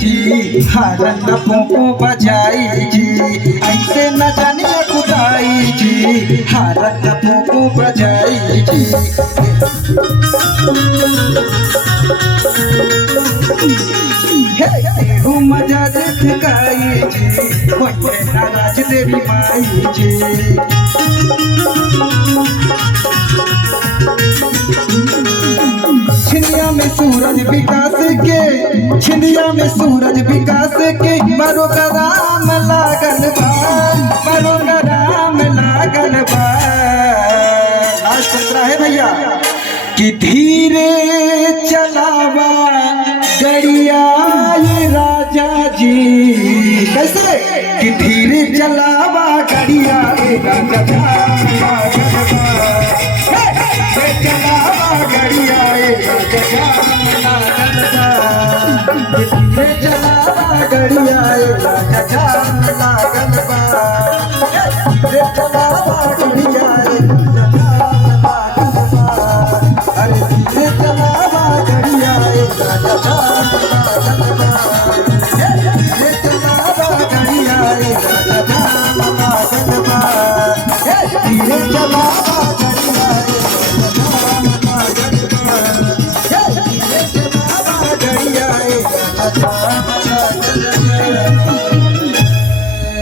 जी हारन पोको बजाई जी ऐसे न जानिए कुदाई जी हारन पोको बजाई जी हे मजा दिखाई जी कोई नाराज देवी माई जी छिनिया में सूरज विकास के छिनिया में सूरज विकास के प्रोग्राम लागल बा प्रोग्राम लागल बा लास्ट पंद्रह है भैया कि धीरे चलावा गड़िया ये राजा जी कैसे कि धीरे चलावा गड़िया ये राजा चलावा गड़िया ये राजा चलावा गड़िया ये राजा